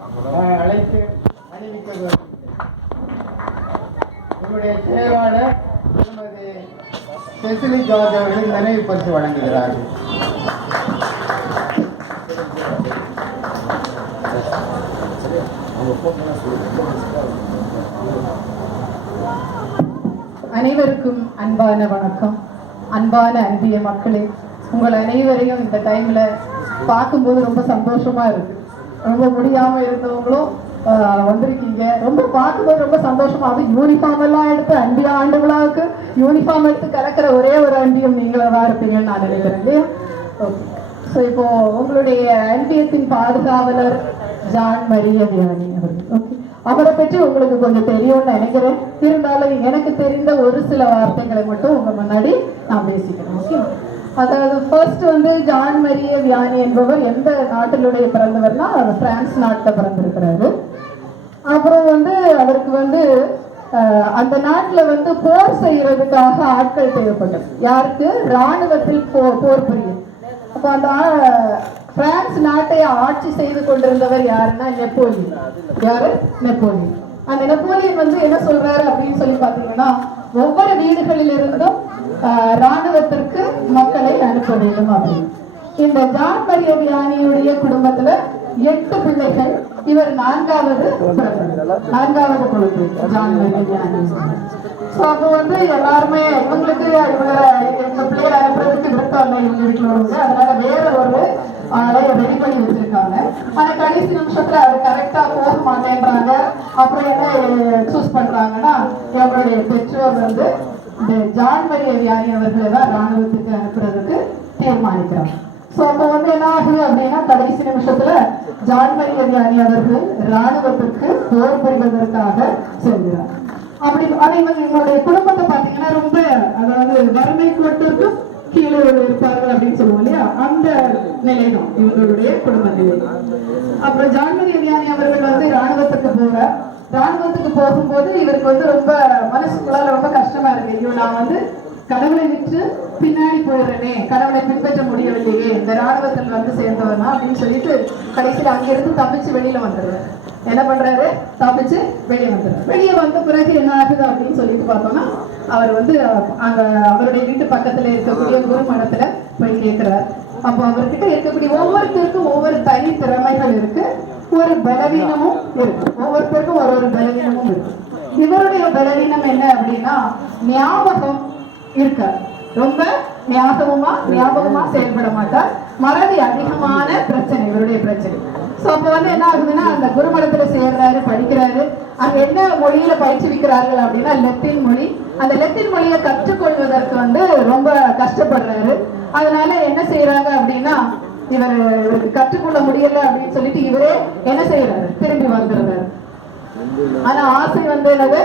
அழைத்து அணிவிக்க உங்களுடைய செயலாளர் திருமதி செசிலி ஜார்ஜ் அவர்கள் நினைவு பரிசு வழங்குகிறார்கள் அனைவருக்கும் அன்பான வணக்கம். அன்பான அன்பிய மக்களே உங்கள் அனைவரையும் இந்த டைம்ல பார்க்கும்போது ரொம்ப சந்தோஷமா இருக்கு. ரொம்ப முடியாம இருந்தவங்களும் வந்திருக்கீங்க. ரொம்ப பார்க்கும்போது ரொம்ப சந்தோஷமா அது யூனிஃபார்ம் எல்லாம் எடுத்து அண்டிய ஆண்டு விழாவுக்கு யூனிஃபார்ம் எடுத்து கலக்கிற ஒரே ஒரு அண்டியம் நீங்களா தான் இருப்பீங்கன்னு நான் நினைக்கிறேன் இல்லையா? ஓகே ஸோ இப்போ உங்களுடைய அண்டியத்தின் பாதுகாவலர் ஜான் மரிய தியானி அவர்கள். ஓகே அவரை பற்றி உங்களுக்கு கொஞ்சம் தெரியும்னு நினைக்கிறேன். இருந்தாலும் எனக்கு தெரிந்த ஒரு சில வார்த்தைகளை மட்டும் உங்க முன்னாடி நான் பேசிக்கிறேன். ஓகே அதாவது ஃபர்ஸ்ட் வந்து ஜான் மரிய வியானி என்பவர் எந்த நாட்டிலுடைய பிறந்தவர்னா அவர் பிரான்ஸ் நாட்டில் பிறந்திருக்கிறாரு. அப்புறம் வந்து அவருக்கு வந்து அந்த நாட்டில் வந்து போர் செய்யறதுக்காக ஆட்கள் தேவைப்பட்டது. யாருக்கு? ராணுவத்தில் போ போர் புரியும் அப்போ அந்த பிரான்ஸ் நாட்டை ஆட்சி செய்து கொண்டிருந்தவர் யாருன்னா நெப்போலியன். யாரு? நெப்போலியன். அந்த நெப்போலியன் வந்து என்ன சொல்றாரு அப்படின்னு சொல்லி பார்த்தீங்கன்னா ஒவ்வொரு வீடுகளிலிருந்தும் ராணுவத்திற்கு மக்களை அனுப்ப வேண்டும் அப்படின்னு இந்த ஜான் மரிய வியானியுடைய குடும்பத்துல எட்டு பிள்ளைகள் இவர் நான்காவது நான்காவது குழந்தை ஜான் மரிய வியானி ஸோ அப்போ வந்து எல்லாருமே இவங்களுக்கு இவங்க எங்க பிள்ளைகளை அனுப்புறதுக்கு விருப்பம் இல்லை இவங்க வீட்டில் வந்து அதனால வேற ஒரு ஆளை ரெடி பண்ணி வச்சிருக்காங்க. ஆனா கடைசி நிமிஷத்துல அது கரெக்டா போக மாட்டேன்றாங்க. அப்புறம் என்ன சூஸ் பண்றாங்கன்னா இவங்களுடைய பெற்றோர் வந்து இந்த ஜான் மரிய அவர்களை தான் ராணுவத்துக்கு அனுப்புறதுக்கு தீர்மானிக்கிறாங்க ஸோ அப்போ வந்து என்ன ஆகுது அப்படின்னா கடைசி நிமிஷத்துல ஜான் மரிய அவர்கள் ராணுவத்திற்கு போர் புரிவதற்காக செல்கிறார். அப்படி ஆனா இவங்க இவங்களுடைய குடும்பத்தை பாத்தீங்கன்னா ரொம்ப அதாவது வறுமை கோட்டிற்கும் கீழே இருப்பார்கள் அப்படின்னு சொல்லுவோம் இல்லையா? அந்த நிலைதான் இவங்களுடைய குடும்ப நிலை அப்புறம் ஜான்மணி வியானி அவர்கள் வந்து ராணுவத்துக்கு போற ராணுவத்துக்கு போகும்போது இவருக்கு வந்து ரொம்ப மனசுக்குள்ளால ரொம்ப கஷ்டமா இருக்கு. ஐயோ நான் வந்து கடவுளை விட்டு பின்னாடி போயிடுறேனே கடவுளை பின்பற்ற முடியவில்லையே இந்த ராணுவத்தில் வந்து சேர்ந்தவனா அப்படின்னு சொல்லிட்டு கடைசியில் அங்கிருந்து தப்பிச்சு வெளியில வந்துடுறாரு. என்ன பண்றாரு? தப்பிச்சு வெளியே வந்துடுறாரு. வெளியே வந்த பிறகு என்ன ஆகுது அப்படின்னு சொல்லிட்டு பார்த்தோம்னா அவர் வந்து அங்க அவருடைய வீட்டு பக்கத்துல இருக்கக்கூடிய குரு மடத்துல போய் கேட்கிறார் அப்போ அவர்கிட்ட இருக்கக்கூடிய ஒவ்வொருத்தருக்கும் ஒவ்வொரு ஒரு பலவீனமும் இருக்கும் ஒவ்வொருத்தருக்கும் ஒரு ஒரு பலவீனமும் இருக்கும் இவருடைய பலவீனம் என்ன அப்படின்னா ஞாபகம் இருக்க. ரொம்ப ஞாபகமா ஞாபகமா செயல்பட மாட்டார். மறதி அதிகமான பிரச்சனை இவருடைய பிரச்சனை. சோ அப்ப வந்து என்ன ஆகுதுன்னா அந்த குருமடத்துல சேர்றாரு படிக்கிறாரு. அங்க என்ன மொழியில பயிற்றுவிக்கிறார்கள் அப்படின்னா லெத்தின் மொழி. அந்த லெத்தின் மொழியை கற்றுக்கொள்வதற்கு வந்து ரொம்ப கஷ்டப்படுறாரு. அதனால என்ன செய்யறாங்க அப்படின்னா இவர் இவருக்கு கற்றுக்கொள்ள முடியல அப்படின்னு சொல்லிட்டு இவரே என்ன செய்யறாரு திரும்பி வந்துடுறாரு ஆனா ஆசை வந்து என்னது?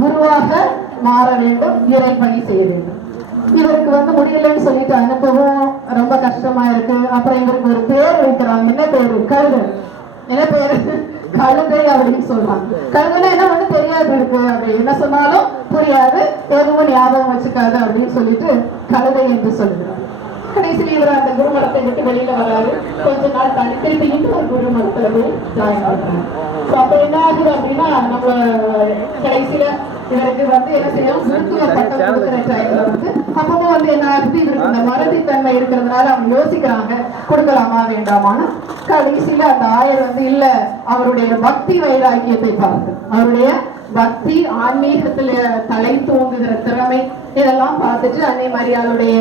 குருவாக மாற வேண்டும் இறை பணி செய்ய வேண்டும். இவருக்கு வந்து முடியலன்னு சொல்லிட்டு அனுப்பவும் ரொம்ப கஷ்டமா இருக்கு. அப்புறம் இவருக்கு ஒரு பேர் வைக்கிறாங்க. என்ன பேரு? கழுதை. என்ன பேரு? கழுதை அப்படின்னு சொல்றாங்க. கழுதைனா என்ன ஒண்ணு தெரியாது இருக்கு அப்படி என்ன சொன்னாலும் புரியாது. எதுவும் ஞாபகம் வச்சுக்காது அப்படின்னு சொல்லிட்டு கழுதை என்று சொல்லுகிறார் கடைசியில் இவர் அந்த குருமடத்தை விட்டு வெளியில வராரு கொஞ்ச நாள் தள்ளி திருப்பி இன்னொரு குருமடத்துல போய் ஜாயின் பண்றாரு. So அப்ப என்ன ஆகுது அப்படின்னா நம்ம கடைசியில இவருக்கு வந்து என்ன செய்யும் குருத்துவ பட்டம் கொடுக்குற டைம்ல வந்து அப்பவும் வந்து என்ன ஆகுது? இவருக்கு இந்த மறதித்தன்மை இருக்கிறதுனால அவங்க யோசிக்கிறாங்க கொடுக்கலாமா வேண்டாமான்னு. கடைசியில அந்த ஆயர் வந்து இல்ல அவருடைய பக்தி வைராக்கியத்தை பார்த்து அவருடைய பக்தி ஆன்மீகத்துல தலை தூங்குகிற திறமை இதெல்லாம் பார்த்துட்டு அன்னை மரியாளுடைய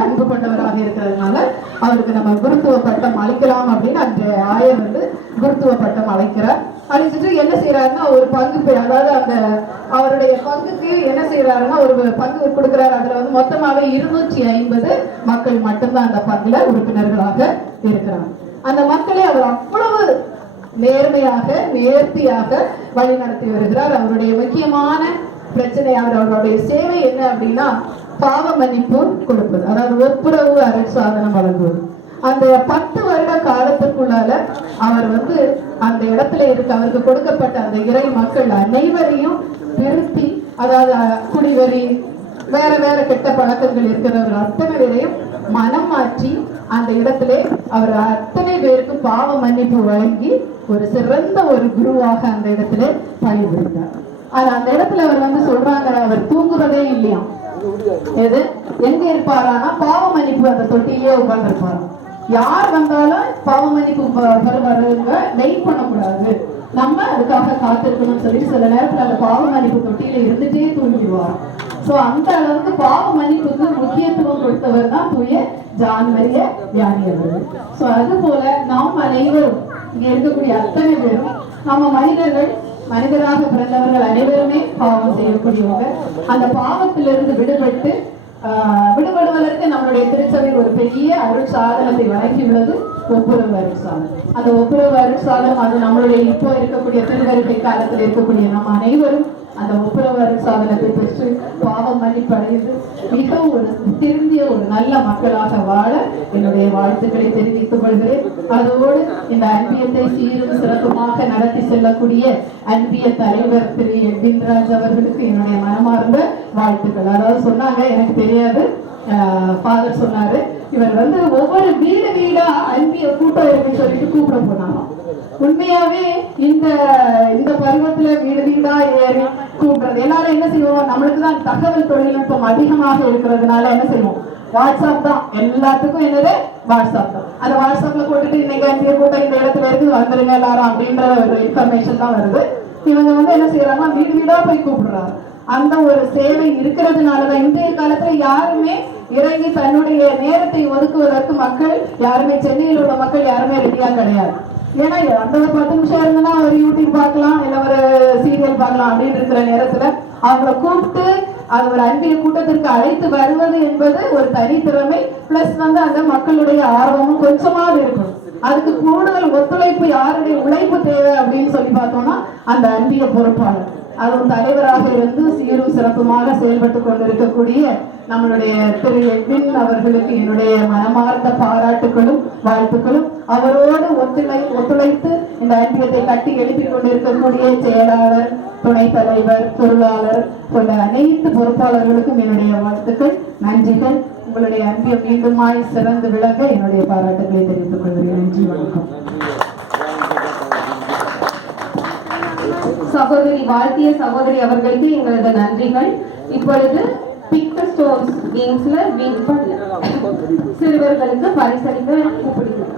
அன்பு கொண்டவராக இருக்கிறதுனால அவருக்கு நம்ம குருத்துவ பட்டம் அளிக்கலாம் அப்படின்னு அந்த ஆயர் வந்து குருத்துவ பட்டம் அழைக்கிறார் அழிச்சிட்டு என்ன செய்யறாருன்னா ஒரு பங்கு அதாவது அந்த அவருடைய பங்குக்கு என்ன செய்யறாருன்னா ஒரு பங்கு கொடுக்குறாரு. அதுல வந்து மொத்தமாவே இருநூற்றி ஐம்பது மக்கள் மட்டும்தான் அந்த பங்குல உறுப்பினர்களாக இருக்கிறாங்க அந்த மக்களை அவர் அவ்வளவு நேர்மையாக நேர்த்தியாக வழி நடத்தி வருகிறார். அவருடைய முக்கியமான பிரச்சனை அவர் அவருடைய சேவை என்ன அப்படின்னா பாவ மன்னிப்பு கொடுப்பது. அதாவது ஒப்புரவு அரசாதனம் வழங்குவது. அந்த பத்து வருட காலத்துக்குள்ளால அவர் வந்து அந்த இடத்துல இருக்க அவருக்கு கொடுக்கப்பட்ட அந்த இறை மக்கள் அனைவரையும் திருத்தி அதாவது குடிவரி வேற வேற கெட்ட பழக்கங்கள் இருக்கிறவர்கள் அத்தனை பேரையும் மனம் மாற்றி அந்த இடத்துல அவர் அத்தனை பேருக்கு பாவ மன்னிப்பு வழங்கி ஒரு சிறந்த ஒரு குருவாக அந்த இடத்துல பணிபுரிந்தார் ஆனா அந்த இடத்துல அவர் வந்து சொல்றாங்க அவர் தூங்குறதே இல்லையா? எது? எங்க இருப்பாரானா பாவ மன்னிப்பு அந்த தொட்டிலேயே உட்கார்ந்துருப்பாராம் யார் வந்தாலும் பாவ மன்னிப்பு ப- வெயிட் பண்ணக்கூடாது. நம்ம அதுக்காக காத்திருக்கணும்னு சொல்லி சில நேரத்துல அந்த பாவ மன்னிப்பு தொட்டியில இருந்துட்டே தூங்கிடுவார். சோ அந்த அளவுக்கு பாவ மன்னிப்புக்கு முக்கியத்துவம் கொடுத்தவர் தான் தூய ஜான் மரிய வியானி அவர்கள். சோ அது போல நாம் அனைவரும் இங்க இருக்கக்கூடிய அத்தனை பேரும் நம்ம மனிதர்கள் மனிதராக பிறந்தவர்கள் அனைவருமே பாவம் செய்யக்கூடியவங்க. அந்த பாவத்திலிருந்து விடுபட்டு ஆஹ், விடுபடுவதற்கு நம்மளுடைய திருச்சபை ஒரு பெரிய அருள் சாதனத்தை வழங்கியுள்ளது ஒப்புரவு அருள் சாதனம் அந்த ஒப்புரவு அருள் சாதனம் அது நம்மளுடைய இப்போ இருக்கக்கூடிய திருவருகை காலத்தில் இருக்கக்கூடிய நம்ம அனைவரும் அந்த ஒப்புரவு சாதனத்தை பெற்று பாவம் மன்னிப்படைந்து மிக மிகவும் ஒரு திருந்திய ஒரு நல்ல மக்களாக வாழ என்னுடைய வாழ்த்துக்களை தெரிவித்துக் கொள்கிறேன். அதோடு இந்த அன்பியத்தை சீரும் சிறப்புமாக நடத்தி செல்லக்கூடிய அன்பிய தலைவர் திரு எட்வின்ராஜ் அவர்களுக்கு என்னுடைய மனமார்ந்த வாழ்த்துக்கள். அதாவது சொன்னாங்க எனக்கு தெரியாது. ஃபாதர் சொன்னாரு. இவர் வந்து ஒவ்வொரு வீடு வீடா அன்பிய கூட்டம் இருக்குன்னு சொல்லிட்டு கூப்பிட போனாங்க உண்மையாவே இந்த இந்த பருவத்துல வீடு வீடா ஏறி கூப்பிடுறது எல்லாரும் என்ன செய்வோம்? நம்மளுக்கு தான் தகவல் தொழில்நுட்பம் அதிகமாக இருக்கிறதுனால என்ன செய்வோம்? வாட்ஸ்அப் தான். எல்லாத்துக்கும் என்னது? வாட்ஸ்அப் தான். அந்த வாட்ஸ்அப்ல போட்டுட்டு இன்னைக்கு அன்பிய கூட்டம் இந்த இடத்துல இருக்குது. வந்துருங்க எல்லாரும் அப்படின்ற ஒரு இன்ஃபர்மேஷன் தான் வருது. இவங்க வந்து என்ன செய்யறாங்கன்னா வீடு வீடா போய் கூப்பிடுறாங்க. அந்த ஒரு சேவை இருக்கிறதுனாலதான் இன்றைய காலத்துல யாருமே இறங்கி தன்னுடைய நேரத்தை ஒதுக்குவதற்கு மக்கள் யாருமே சென்னையில் உள்ள மக்கள் யாருமே ரெடியா கிடையாது. ஏன்னா அந்த ஒரு பத்து நிமிஷம் இருந்ததுன்னா ஒரு யூடியூப் பார்க்கலாம் இல்ல ஒரு சீரியல் பார்க்கலாம் அப்படின்னு இருக்கிற நேரத்துல அவங்கள கூப்பிட்டு அது ஒரு அன்பிய கூட்டத்திற்கு அழைத்து வருவது என்பது ஒரு தனித்திறமை பிளஸ் வந்து அந்த மக்களுடைய ஆர்வமும் கொஞ்சமாவது இருக்கும். அதுக்கு கூடுதல் ஒத்துழைப்பு யாருடைய உழைப்பு தேவை அப்படின்னு சொல்லி பார்த்தோம்னா அந்த அன்பிய பொறுப்பாளர். அதன் தலைவராக இருந்து சீரும் சிறப்புமாக செயல்பட்டு கொண்டிருக்கக்கூடிய நம்மளுடைய திரு எட்வின் அவர்களுக்கு என்னுடைய மனமார்ந்த பாராட்டுகளும் வாழ்த்துக்களும். அவரோடு ஒத்துழை ஒத்துழைத்து இந்த அன்பியத்தை கட்டி எழுப்பிக் கொண்டிருக்கக்கூடிய செயலாளர் துணைத் தலைவர் பொருளாளர் போன்ற அனைத்து பொறுப்பாளர்களுக்கும் என்னுடைய வாழ்த்துக்கள் நன்றிகள். உங்களுடைய அன்பியம் மீண்டுமாய் சிறந்து விளங்க என்னுடைய பாராட்டுகளை தெரிவித்துக் கொள்கிறேன். நன்றி வணக்கம். சகோதரி வாழ்த்திய சகோதரி அவர்களுக்கு எங்களது நன்றிகள். இப்பொழுது பிக் ஸ்டோன்ஸ் கேம்ஸ்ல வின் பண்ண. சிறுவர்களுக்கு பரிசளிக்க கூப்பிடுகிறோம்.